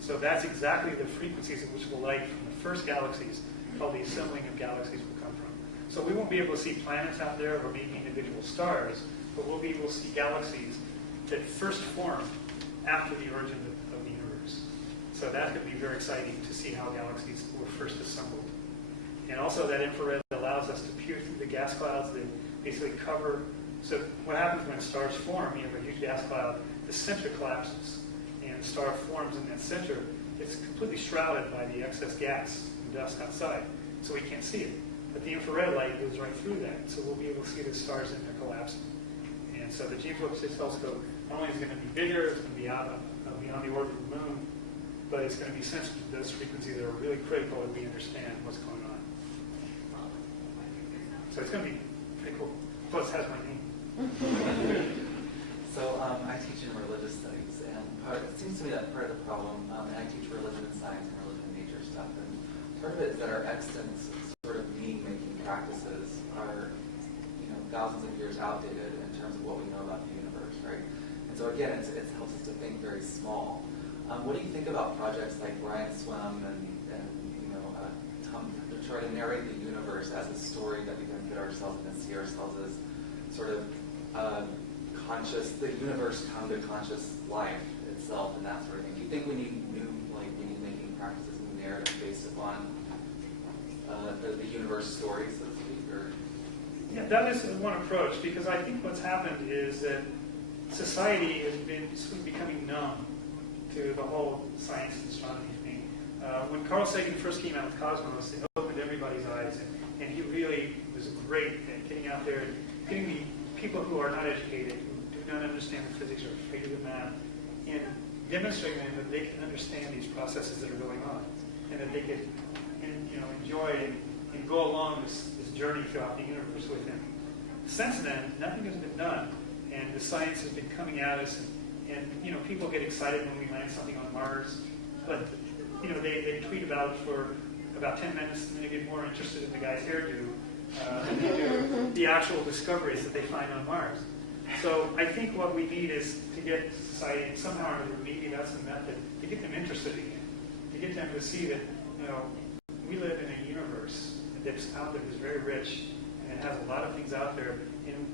So that's exactly the frequencies at which the light from the first galaxies, called the assembling of galaxies, will come from. So we won't be able to see planets out there or maybe individual stars, but we'll be able to see galaxies that first formed after the origin of the universe. So that's going to be very exciting to see how galaxies were first assembled. And also that infrared allows us to peer through the gas clouds that basically cover. So what happens when stars form, you have a huge gas cloud, the center collapses, and the star forms in that center. It's completely shrouded by the excess gas and dust outside, so we can't see it. But the infrared light goes right through that, so we'll be able to see the stars in there collapsing. And so the James Webb Space Telescope not only is going to be bigger, it's going to be beyond the orbit of the moon, but it's going to be sensitive to those frequencies that are really critical that we understand what's going on. So it's going to be pretty cool. Plus, it has my name. So I teach in religious studies, and it seems to me that part of the problem, and I teach religion and science and religion and nature stuff, and part of it is that our extant sort of meaning-making practices are, thousands of years outdated in terms of what we know about the universe, right? And so again, it helps us to think very small. What do you think about projects like Brian Swim and Tom, to try to narrate the universe as a story that we can fit ourselves in and see ourselves as sort of conscious, the universe come to conscious life itself and that sort of thing. Do you think we need new, meaning-making practices, new narrative based upon the universe story, so to speak? Or? Yeah, that is one approach, because I think what's happened is that society has been sort of becoming numb to the whole science and astronomy thing. When Carl Sagan first came out with Cosmos, it opened everybody's eyes, and he really was great at getting out there and getting the people who are not educated, who do not understand the physics or afraid of the math, and demonstrating them that they can understand these processes that are going on, and that they can enjoy and go along this journey throughout the universe with him. Since then, nothing has been done, and the science has been coming at us, and people get excited when we land something on Mars, but they tweet about it for about 10 minutes, and then they get more interested in the guy's hairdo than they do the actual discoveries that they find on Mars. So I think what we need is to get society somehow or other, maybe that's the method, to get them interested again, to get them to see that we live in a universe that's out there, that's very rich, and it has a lot of things out there, and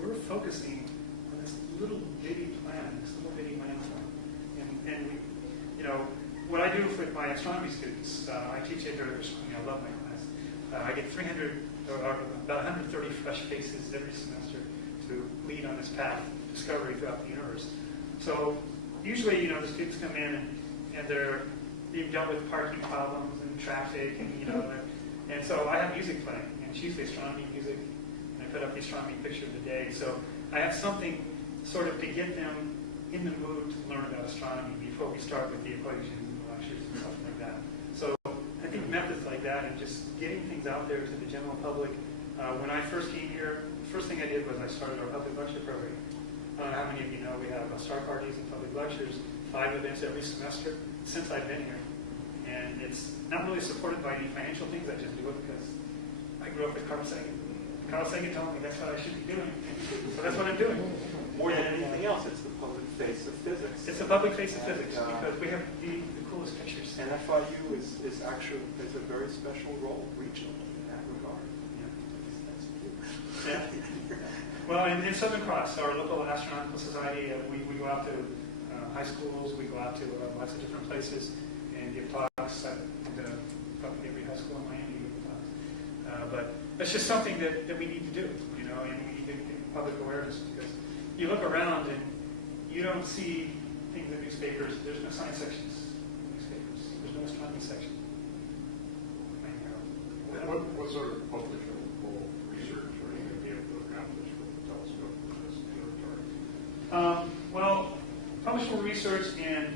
we're focusing on this little bitty planet, this little bitty landform. And what I do with my astronomy students, I teach astronomy, I love my class. I get about 130 fresh faces every semester to lead on this path of discovery throughout the universe. So usually, the students come in and they're being dealt with parking problems and traffic, and so I have music playing, and it's usually astronomy music, and I put up the astronomy picture of the day. So I have something sort of to get them in the mood to learn about astronomy before we start with the equations and the lectures and stuff like that. So I think methods like that and just getting things out there to the general public. When I first came here, the first thing I did was I started our public lecture program. I don't know how many of you know we have star parties and public lectures, 5 events every semester since I've been here. And it's not really supported by any financial things. I just do it because I grew up with Carl Sagan. Carl Sagan told me that's what I should be doing. So that's what I'm doing. More than anything else, it's the public face of physics. It's the public face of physics because we have the coolest pictures. And FIU is actually plays a very special role regionally in that regard. Yeah. Well, in Southern Cross, our local astronautical society, we go out to high schools, we go out to lots of different places and give talks at probably every high school in Miami. We give talks. But that's just something that we need to do, you know, and we need to get public awareness because you look around and you don't see things in newspapers. There's no science sections in newspapers. There's no astronomy section. What sort of publishable research are you going to be able to accomplish with the telescope in this territory? Well, publishable research and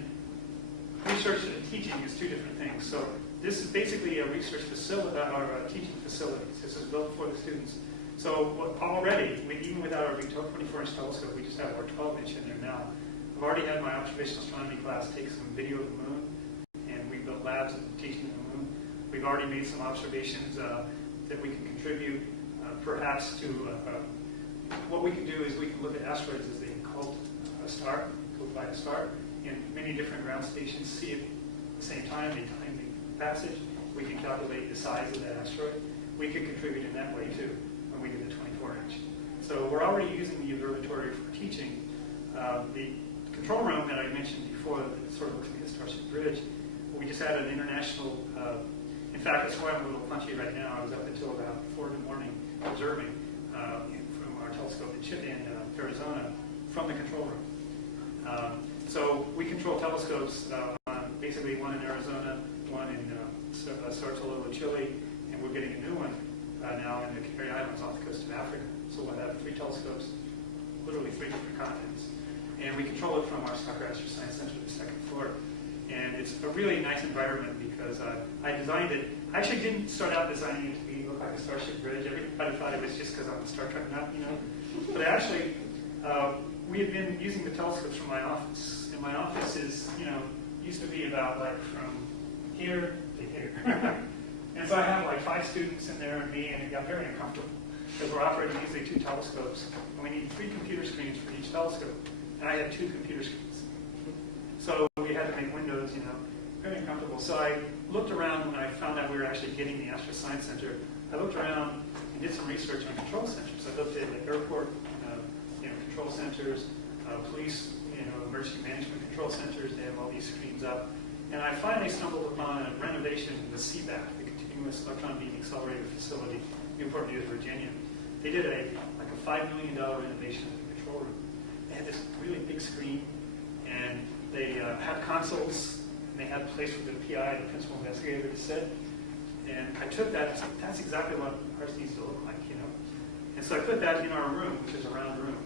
research and teaching is 2 different things. So this is basically a research facility, or teaching facilities. This is built for the students. So already, even without our 24-inch telescope, we just have our 12-inch in there now. I've already had my observational astronomy class take some video of the moon, and we built labs teaching the moon. We've already made some observations that we can contribute, perhaps to what we can do is we can look at asteroids as they called a star, go by a star, in many different ground stations, see it at the same time, they time the passage. We can calculate the size of that asteroid. We could contribute in that way too when we did the 24-inch. So we're already using the observatory for teaching. The control room that I mentioned before, that sort of looks like a Starship Bridge, we just had an international. In fact, that's why I'm a little punchy right now. I was up until about 4 in the morning observing from our telescope in CHUE in Arizona from the control room. So we control telescopes on basically one in Arizona, one in Sartolo, Chile, and we're getting a new one now in the Canary Islands off the coast of Africa. So we'll have 3 telescopes, literally 3 different continents. And we control it from our Soccer Astro Science Center, the 2nd floor. And it's a really nice environment because I designed it. I actually didn't start out designing it to look like a Starship Bridge. Everybody thought it was just because I'm a Star Trek nut, you know. But actually, we had been using the telescopes from my office. And my office is, you know, used to be about like from here to here. And so I have like 5 students in there and me, and it got very uncomfortable because we're operating usually 2 telescopes, and we need 3 computer screens for each telescope. And I had 2 computer screens. So we had to make windows, you know, very uncomfortable. So I looked around when I found out we were actually getting the Astro Science Center. I looked around and did some research on control centers. I looked at the airport, control centers, police, emergency management control centers. They have all these screens up. And I finally stumbled upon a renovation of the CBAC, the Continuous Electron Beam Accelerator Facility, Newport News, Virginia. They did a $5 million renovation of the control room. They had this really big screen, and they had consoles, and they had a place for the PI, the principal investigator, to sit. And I took that and said, that's exactly what ours needs to look like, you know. And so I put that in our room, which is a round room.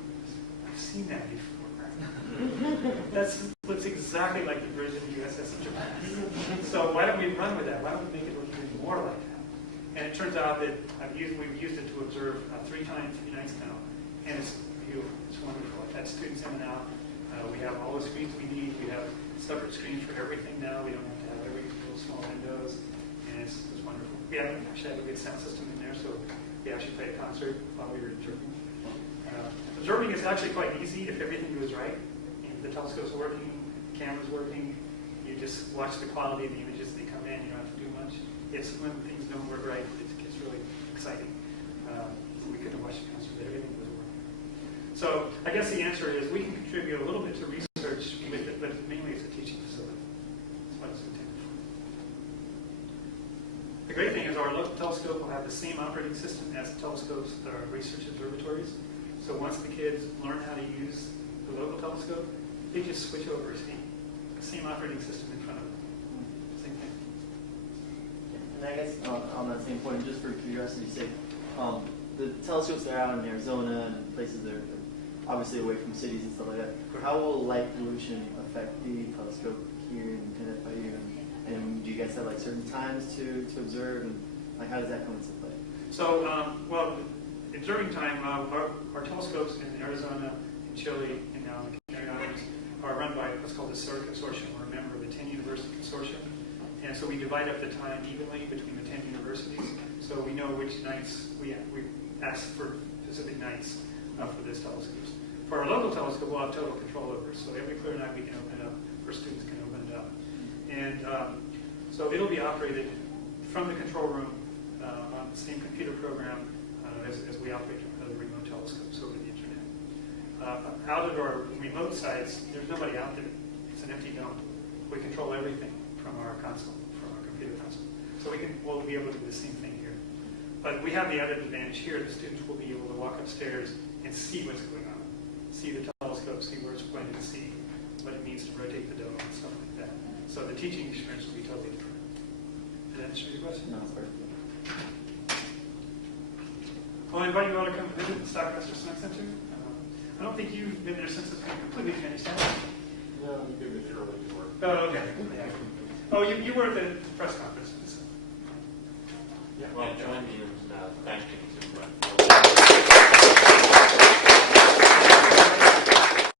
I've seen that before. That looks exactly like the bridge of the USS Enterprise. So why don't we run with that? Why don't we make it look even more like that? And it turns out that we've used it to observe 3 nights now. And it's beautiful. It's wonderful. I've had students in and out. We have all the screens we need. We have separate screens for everything now. We don't have to have every little small windows. And it's wonderful. We actually have a good sound system in there, so we actually played a concert while we were observing. Observing is actually quite easy if everything goes right. And the telescope's working, the camera's working. You just watch the quality of the images as they come in. You don't have to do much. It's when things don't work right, it gets really exciting. We couldn't watch the concert, but everything was working. So I guess the answer is we can contribute a little bit to research with it, but mainly it's a teaching facility. That's what it's intended for. The great thing is our local telescope will have the same operating system as the telescopes that are research observatories. So once the kids learn how to use the local telescope, they just switch over. See, the same operating system in front of them. Same thing. And I guess on that same point, just for curiosity's sake, the telescopes that are out in Arizona and places that are obviously away from cities and stuff like that, how will light pollution affect the telescope here in FIU? And do you guys have like certain times to observe, and like how does that come into play? So, well, observing time, our telescopes in Arizona, in Chile, and now in the Canary Islands are run by what's called the CHUE Consortium. We're a member of the 10 University Consortium. And so we divide up the time evenly between the 10 universities. So we know which nights we ask for specific nights for this telescopes. For our local telescope, we'll have total control over it. So every clear night we can open it up, or students can open it up. And so it'll be operated from the control room on the same computer program as we operate the remote telescopes over the internet. Out of our remote sites, there's nobody out there. It's an empty dome. We control everything from our console, from our computer console. So we'll be able to do the same thing here. But we have the added advantage here. The students will be able to walk upstairs and see what's going on, see the telescope, see where it's pointed, to see what it means to rotate the dome and stuff like that. So the teaching experience will be totally different. Did that answer your question? No, it's perfect. Well, I invite you all to come visit the Stockmaster Science Center. I don't think you've been there since it's been completely finished. No, you give it your early tour. Oh, okay. Oh, you were at the press conference. So. Well, join me in thanking to